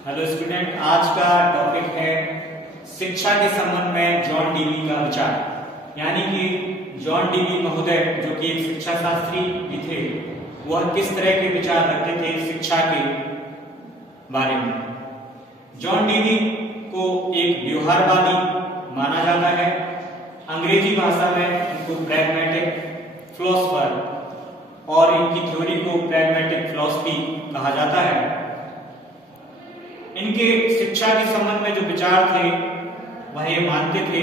Hello student, आज का topic है शिक्षा के संबंध में जॉन डीवी का विचार। यानी कि जॉन डीवी महोदय जो कि एक शिक्षा शास्त्री भी थे, वह किस तरह के विचार रखते थे शिक्षा के बारे में। जॉन डीवी को एक व्यवहारवादी माना जाता है। अंग्रेजी भाषा में इनको प्रैग्मैटिक फिलोसोफर और इनकी थ्योरी को प्रैग्मैटिक फिलॉसफी कहा जाता है। इनके शिक्षा के संबंध में जो विचार थे वह ये मानते थे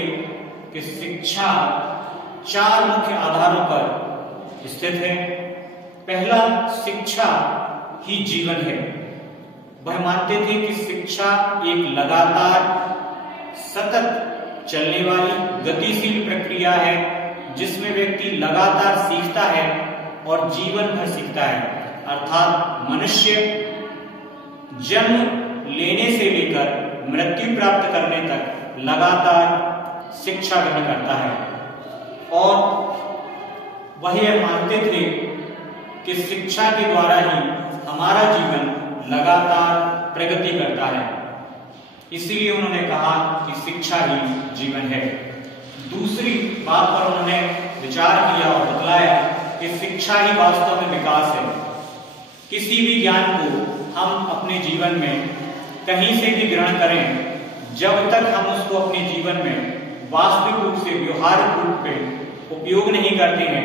कि शिक्षा 4 मुख्य आधारों पर स्थित है। पहला, शिक्षा ही जीवन है। वह मानते थे कि शिक्षा एक लगातार सतत चलने वाली गतिशील प्रक्रिया है, जिसमें व्यक्ति लगातार सीखता है और जीवन भर सीखता है। अर्थात मनुष्य जन्म लेने से लेकर मृत्यु प्राप्त करने तक लगातार शिक्षा ग्रहण करता है। और वह यह मानते थे कि शिक्षा के द्वारा ही हमारा जीवन लगातार प्रगति करता है। इसीलिए उन्होंने कहा कि शिक्षा ही जीवन है। दूसरी बात पर उन्होंने विचार किया और बतलाया कि शिक्षा ही वास्तव में विकास है। किसी भी ज्ञान को हम अपने जीवन में कहीं से भी ग्रहण करें, जब तक हम उसको अपने जीवन में वास्तविक रूप से व्यवहारिक रूप में उपयोग नहीं करते हैं,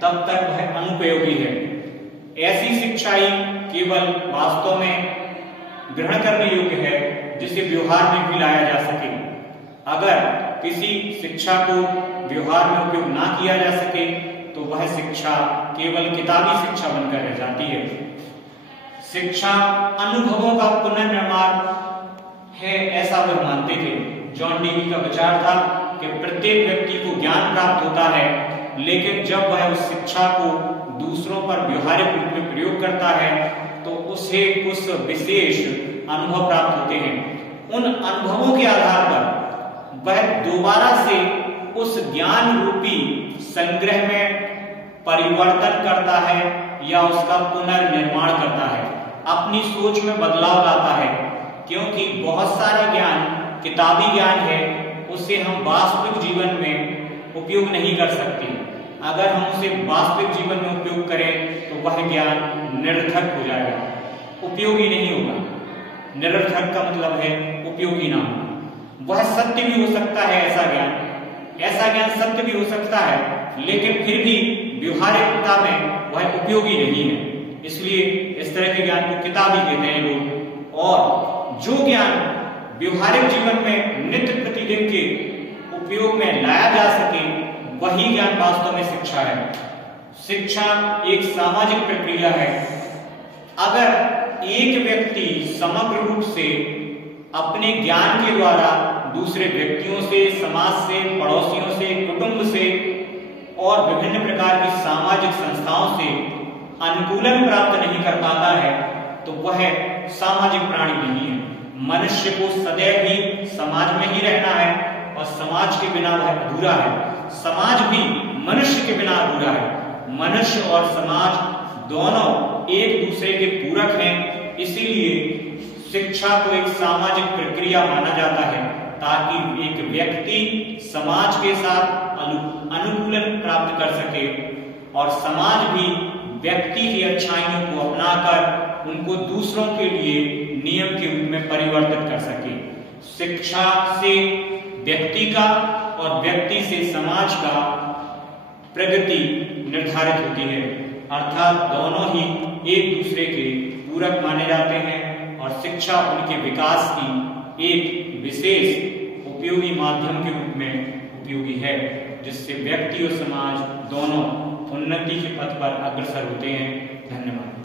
तब तक वह अनुपयोगी है। ऐसी शिक्षा ही केवल वास्तव में ग्रहण करने योग्य है जिसे व्यवहार में भी लाया जा सके। अगर किसी शिक्षा को व्यवहार में उपयोग ना किया जा सके तो वह शिक्षा केवल किताबी शिक्षा बनकर रह जाती है। शिक्षा अनुभवों का पुनर्निर्माण है, ऐसा वह मानते थे। जॉन डीवी का विचार था कि प्रत्येक व्यक्ति को ज्ञान प्राप्त होता है, लेकिन जब वह उस शिक्षा को दूसरों पर व्यवहारिक रूप में प्रयोग करता है तो उसे कुछ विशेष अनुभव प्राप्त होते हैं। उन अनुभवों के आधार पर वह दोबारा से उस ज्ञान रूपी संग्रह में परिवर्तन करता है या उसका पुनर्निर्माण करता है, अपनी सोच में बदलाव लाता है। क्योंकि बहुत सारा ज्ञान किताबी ज्ञान है, उसे हम वास्तविक जीवन में उपयोग नहीं कर सकते। अगर हम उसे वास्तविक जीवन में उपयोग करें तो वह ज्ञान निरर्थक हो जाएगा, उपयोगी नहीं होगा। निरर्थक का मतलब है उपयोगी ना होना। वह सत्य भी हो सकता है, ऐसा ज्ञान सत्य भी हो सकता है, लेकिन फिर भी व्यवहारिकता में वह उपयोगी नहीं है। इसलिए इस तरह के ज्ञान को किताबी कहते हैं लोग। और जो ज्ञान व्यवहारिक जीवन में नित्य प्रतिदिन के उपयोग में लाया जा सके, वही ज्ञान वास्तव में शिक्षा है। शिक्षा एक सामाजिक प्रक्रिया है। अगर एक व्यक्ति समग्र रूप से अपने ज्ञान के द्वारा दूसरे व्यक्तियों से, समाज से, पड़ोसियों से, कुटुंब से और विभिन्न प्रकार की सामाजिक संस्थाओं से अनुकूलन प्राप्त नहीं कर पाता है तो वह सामाजिक प्राणी नहीं है। मनुष्य को सदैव ही समाज में ही रहना है और समाज के बिना वह अधूरा है। समाज भी मनुष्य के बिना अधूरा है। मनुष्य और समाज दोनों एक दूसरे के पूरक हैं। इसीलिए शिक्षा को एक सामाजिक प्रक्रिया माना जाता है, ताकि एक व्यक्ति समाज के साथ अनुकूलन प्राप्त कर सके और समाज भी व्यक्ति की अच्छाइयों को अपनाकर उनको दूसरों के लिए नियम के रूप में परिवर्तित कर सके। शिक्षा से व्यक्ति का और व्यक्ति से समाज का प्रगति निर्धारित होती है। अर्थात दोनों ही एक दूसरे के पूरक माने जाते हैं और शिक्षा उनके विकास की एक विशेष उपयोगी माध्यम के रूप में उपयोगी है, जिससे व्यक्ति और समाज दोनों उन्नति के पथ पर अग्रसर होते हैं। धन्यवाद।